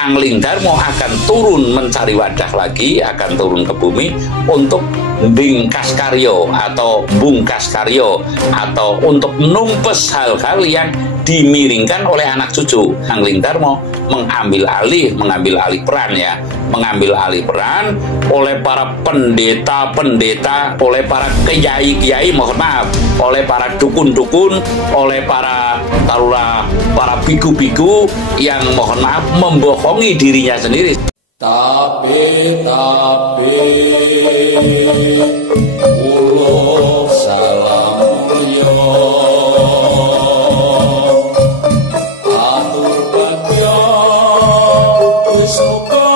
Angling Darmo akan turun mencari wadah lagi, akan turun ke bumi untuk bingkas karyo atau bungkas karyo, atau untuk numpes hal-hal yang dimiringkan oleh anak cucu. Angling Darmo mengambil alih peran ya, mengambil alih peran oleh para pendeta-pendeta, oleh para kiai-kiai, mohon maaf, oleh para dukun-dukun, oleh para biku-biku yang mohon maaf membohongi dirinya sendiri. Tapi ulo salam mulya atur bagya wis muga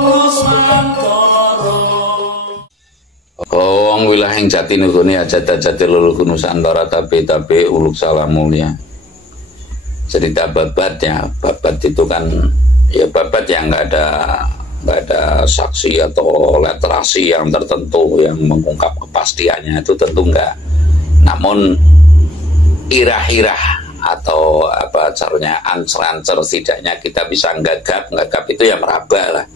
nusantara. Wong wilayah Jatinegara ajat-ajate luluh Nusantara tapi uluk salam mulia. Cerita babatnya, babat itu kan ya babat yang nggak ada saksi atau literasi yang tertentu yang mengungkap kepastiannya, itu tentu enggak. Namun irah-irah atau apa caranya ancer-ancer, setidaknya kita bisa nggagap itu ya meraba lah.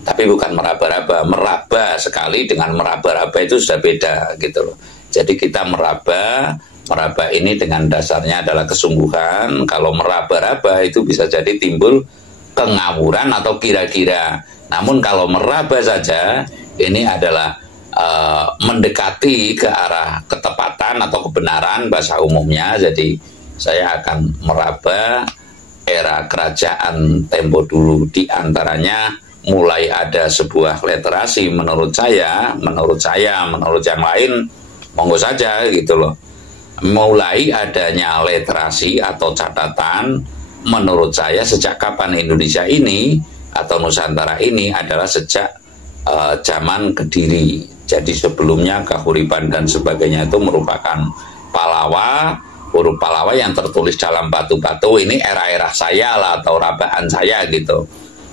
Tapi bukan meraba sekali dengan meraba-raba itu sudah beda gitu loh. Jadi kita meraba ini dengan dasarnya adalah kesungguhan. Kalau meraba-raba itu bisa jadi timbul kengawuran atau kira-kira. Namun kalau meraba saja ini adalah mendekati ke arah ketepatan atau kebenaran bahasa umumnya. Jadi saya akan meraba era kerajaan tempo dulu, di antaranya mulai ada sebuah literasi menurut yang lain monggo saja gitu loh. Mulai adanya literasi atau catatan menurut saya sejak kapan Indonesia ini atau Nusantara ini adalah sejak zaman Kediri. Jadi sebelumnya Kahuripan dan sebagainya itu merupakan Pallawa, huruf Pallawa yang tertulis dalam batu-batu. Ini era-era saya lah atau rabaan saya gitu.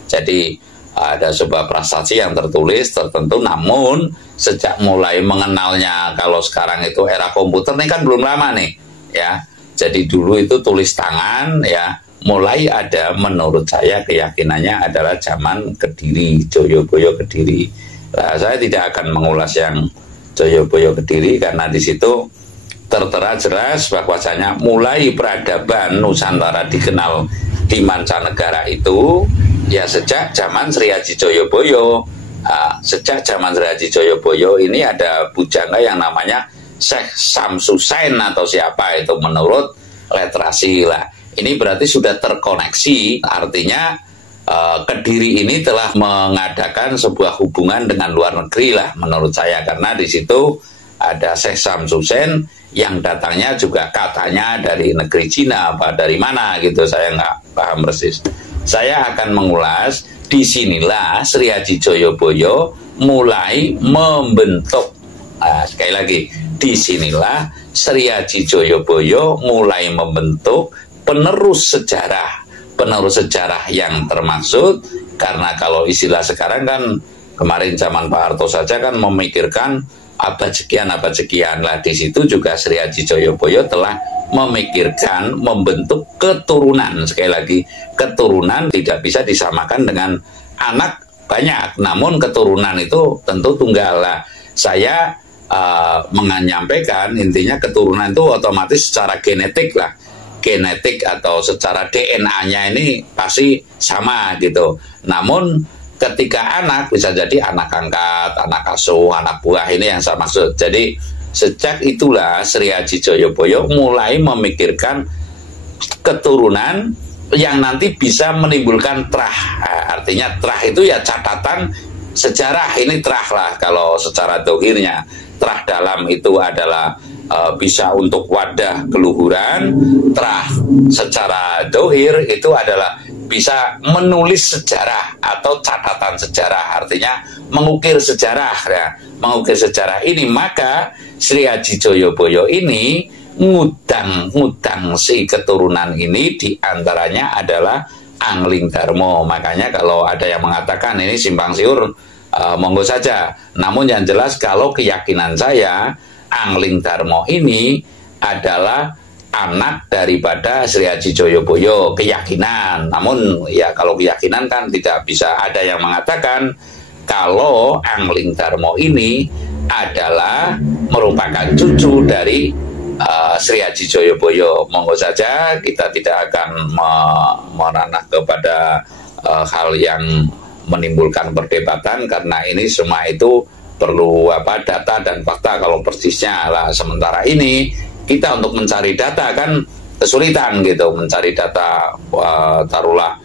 Jadi ada sebuah prasasti yang tertulis tertentu, namun sejak mulai mengenalnya, kalau sekarang itu era komputer, ini kan belum lama nih ya. Jadi dulu itu tulis tangan ya, mulai ada menurut saya keyakinannya adalah zaman Kediri, Joyoboyo Kediri. Nah, saya tidak akan mengulas yang Joyoboyo Kediri karena di situ tertera jelas bahwasanya mulai peradaban Nusantara dikenal di mancanegara itu ya sejak zaman Sri Haji Joyoboyo. Sejak zaman Sri Haji Joyoboyo ini ada bujangga yang namanya Syekh Samsusain atau siapa itu menurut literasi lah. Ini berarti sudah terkoneksi, artinya Kediri ini telah mengadakan sebuah hubungan dengan luar negeri lah menurut saya, karena di situ ada Syekh Samsusain yang datangnya juga katanya dari negeri Cina apa dari mana gitu, saya nggak paham persis. Saya akan mengulas disinilah Sri Haji Joyoboyo mulai membentuk. Sekali lagi, disinilah Sri Haji Joyoboyo mulai membentuk penerus sejarah yang termaksud, karena kalau istilah sekarang kan kemarin zaman Pak Harto saja kan memikirkan abad sekian lah. Di situ juga Sri Haji Joyoboyo telah memikirkan membentuk keturunan. Sekali lagi, keturunan tidak bisa disamakan dengan anak banyak, namun keturunan itu tentu tunggal lah. Saya menyampaikan intinya keturunan itu otomatis secara genetik lah, genetik atau secara DNA-nya ini pasti sama gitu. Namun ketika anak bisa jadi anak angkat, anak asuh, anak buah, ini yang saya maksud. Jadi sejak itulah Sri Haji Joyoboyo mulai memikirkan keturunan yang nanti bisa menimbulkan trah. Artinya trah itu ya catatan sejarah, ini trah lah kalau secara dohirnya. Trah dalam itu adalah bisa untuk wadah keluhuran. Trah secara dohir itu adalah bisa menulis sejarah atau catatan sejarah, artinya mengukir sejarah ya. Mengukir sejarah ini, maka Sri Haji Joyoboyo ini ngudang si keturunan ini, diantaranya adalah Angling Darmo. Makanya kalau ada yang mengatakan ini simpang siur, monggo saja. Namun yang jelas kalau keyakinan saya, Angling Darmo ini adalah anak daripada Sri Haji Joyoboyo, keyakinan. Namun ya kalau keyakinan kan tidak bisa. Ada yang mengatakan kalau Angling Darmo ini adalah merupakan cucu dari Sri Haji Joyoboyo. Monggo saja, kita tidak akan meranah kepada hal yang menimbulkan perdebatan, karena ini semua itu perlu data dan fakta kalau persisnya lah. Sementara ini kita untuk mencari data kan kesulitan gitu, mencari data taruhlah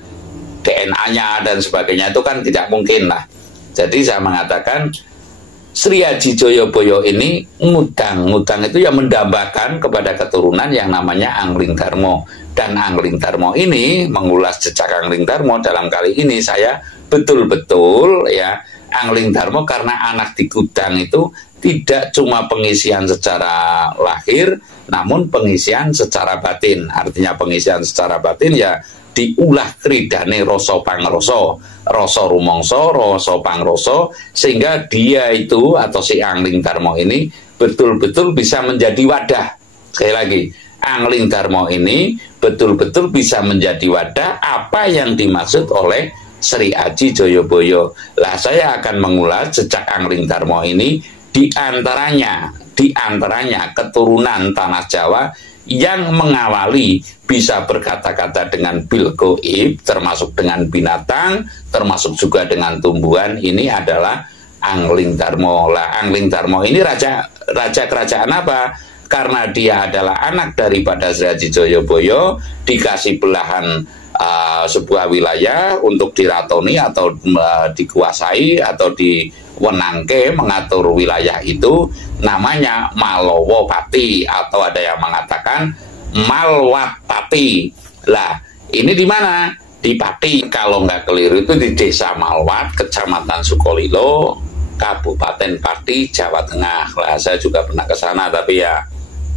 DNA-nya dan sebagainya itu kan tidak mungkin lah. Jadi saya mengatakan Sri Haji Joyoboyo ini ngutang itu yang mendambakan kepada keturunan yang namanya Angling Darmo. Dan Angling Darmo ini, mengulas jejak Angling Darmo dalam kali ini saya betul-betul ya, Angling Darmo karena anak di gudang itu tidak cuma pengisian secara lahir, namun pengisian secara batin. Artinya pengisian secara batin ya diulah kridane rasa pangrasa, rasa rumangsa, rasa pangrasa, sehingga dia itu atau si Angling Darmo ini betul-betul bisa menjadi wadah. Sekali lagi, Angling Darmo ini betul-betul bisa menjadi wadah apa yang dimaksud oleh Sri Haji Joyoboyo. Lah saya akan mengulas jejak Angling Darmo ini di antaranya keturunan tanah Jawa yang mengawali bisa berkata-kata dengan bil goib, termasuk dengan binatang, termasuk juga dengan tumbuhan. Ini adalah Angling Darmo. Lah Angling Darmo ini raja kerajaan apa? Karena dia adalah anak daripada Sri Haji Joyoboyo, dikasih belahan sebuah wilayah untuk diratoni atau dikuasai atau diwenangke mengatur wilayah itu, namanya Malowopati atau ada yang mengatakan Malwatpati. Lah ini di mana? Di Pati, kalau nggak keliru itu di Desa Malwat, Kecamatan Sukolilo, Kabupaten Pati, Jawa Tengah. Lah saya juga pernah ke sana tapi ya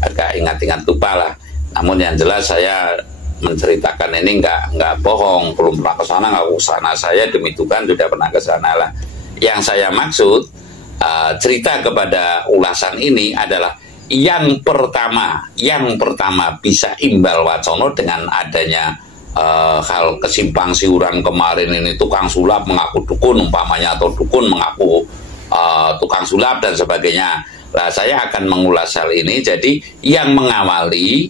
agak ingat-ingat lupa lah. Namun yang jelas saya menceritakan ini nggak bohong, belum pernah ke sana, nggak ke sana. Saya demi Tuhan sudah pernah ke sana lah. Yang saya maksud cerita kepada ulasan ini adalah yang pertama bisa imbal wacono dengan adanya hal kesimpang siuran kemarin ini, tukang sulap mengaku dukun umpamanya, atau dukun mengaku tukang sulap dan sebagainya. Nah, saya akan mengulas hal ini. Jadi yang mengawali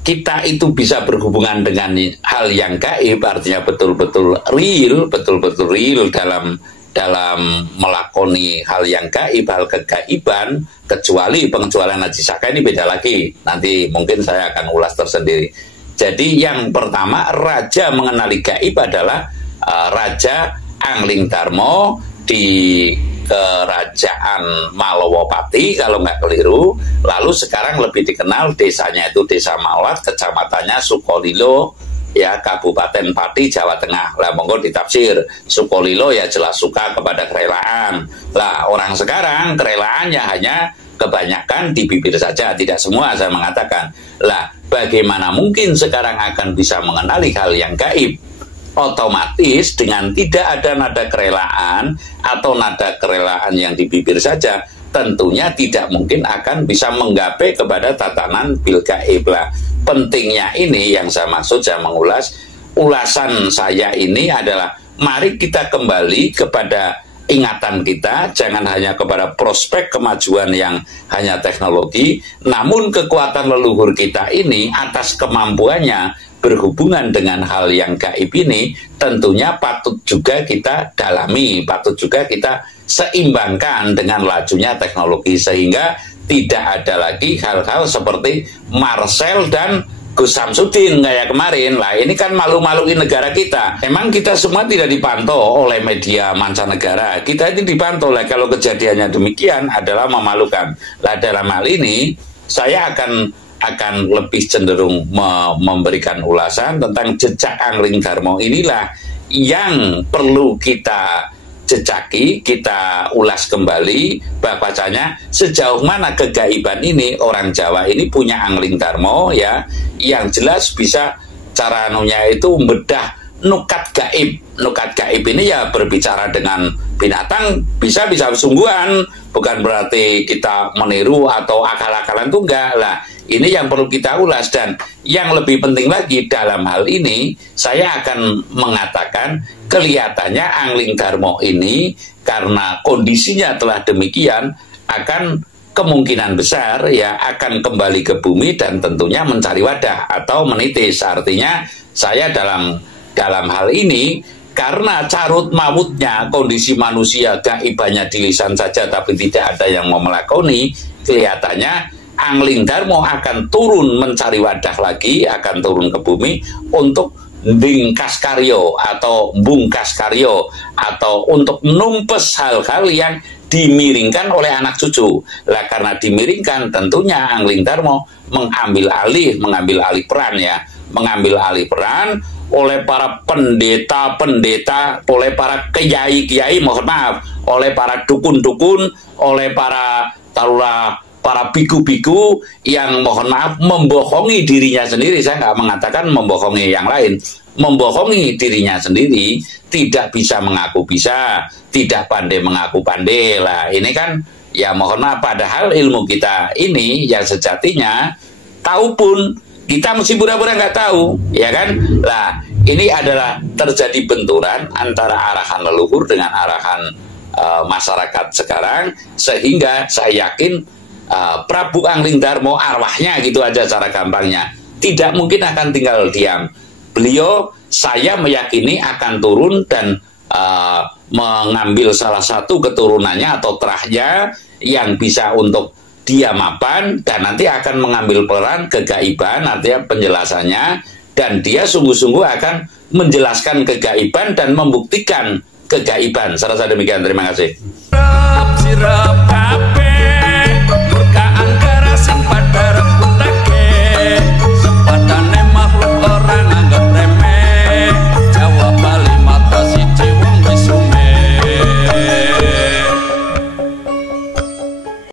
kita itu bisa berhubungan dengan hal yang gaib, artinya betul-betul real dalam melakoni hal yang gaib, hal kegaiban, kecuali pengecualian Haji Saka ini beda lagi. Nanti mungkin saya akan ulas tersendiri. Jadi yang pertama, raja mengenali gaib adalah Raja Angling Darmo di Kerajaan Malowopati kalau nggak keliru. Lalu sekarang lebih dikenal desanya itu Desa Malwat, kecamatannya Sukolilo, ya, Kabupaten Pati, Jawa Tengah. Lah monggo ditafsir. Sukolilo ya jelas suka kepada kerelaan. Lah orang sekarang kerelaannya hanya kebanyakan di bibir saja, tidak semua saya mengatakan. Lah bagaimana mungkin sekarang akan bisa mengenali hal yang gaib? Otomatis dengan tidak ada nada kerelaan atau nada kerelaan yang di bibir saja, tentunya tidak mungkin akan bisa menggapai kepada tatanan bil gaib. Lah pentingnya ini yang saya maksud, saya mengulas, ulasan saya ini adalah mari kita kembali kepada ingatan kita, jangan hanya kepada prospek kemajuan yang hanya teknologi, namun kekuatan leluhur kita ini atas kemampuannya berhubungan dengan hal yang gaib ini tentunya patut juga kita dalami, patut juga kita seimbangkan dengan lajunya teknologi, sehingga tidak ada lagi hal-hal seperti Marcel dan Gus Samsudin kayak kemarin. Lah ini kan malu-maluin negara kita. Emang kita semua tidak dipantau oleh media mancanegara, kita ini dipantau. Lah kalau kejadiannya demikian adalah memalukan. Lah dalam hal ini saya akan lebih cenderung memberikan ulasan tentang jejak Angling Darmo. Inilah yang perlu kita jejaki, kita ulas kembali bahwasanya sejauh mana kegaiban ini orang Jawa ini punya Angling Darmo, ya, yang jelas bisa cara anunya itu membedah nukat gaib. Nukat gaib ini ya berbicara dengan binatang, bisa sungguhan, bukan berarti kita meniru atau akal-akalan, itu enggak lah. Ini yang perlu kita ulas, dan yang lebih penting lagi dalam hal ini saya akan mengatakan kelihatannya Angling Darmo ini karena kondisinya telah demikian akan kemungkinan besar ya akan kembali ke bumi dan tentunya mencari wadah atau menitis. Artinya saya dalam hal ini karena carut mautnya kondisi manusia gaibannya di lisan saja tapi tidak ada yang mau melakoni, kelihatannya Angling Darmo akan turun mencari wadah lagi, akan turun ke bumi untuk bingkas karyo atau bungkas karyo atau untuk numpes hal-hal yang dimiringkan oleh anak cucu. Lah karena dimiringkan tentunya Angling Darmo mengambil alih peran ya, mengambil alih peran oleh para pendeta-pendeta, oleh para kiai-kiai, mohon maaf, oleh para dukun-dukun, oleh para para biku-biku yang mohon maaf membohongi dirinya sendiri. Saya nggak mengatakan membohongi yang lain, membohongi dirinya sendiri, tidak bisa mengaku bisa, tidak pandai mengaku pandai. Lah ini kan ya mohon maaf, padahal ilmu kita ini yang sejatinya tahu pun kita mesti pura-pura nggak tahu, ya kan? Lah ini adalah terjadi benturan antara arahan leluhur dengan arahan masyarakat sekarang, sehingga saya yakin Prabu Angling Darmo arwahnya gitu aja cara gampangnya tidak mungkin akan tinggal diam. Beliau saya meyakini akan turun dan mengambil salah satu keturunannya atau terahnya yang bisa untuk dia mapan dan nanti akan mengambil peran kegaiban, artinya penjelasannya, dan dia sungguh-sungguh akan menjelaskan kegaiban dan membuktikan kegaiban. Saya rasa demikian, terima kasih.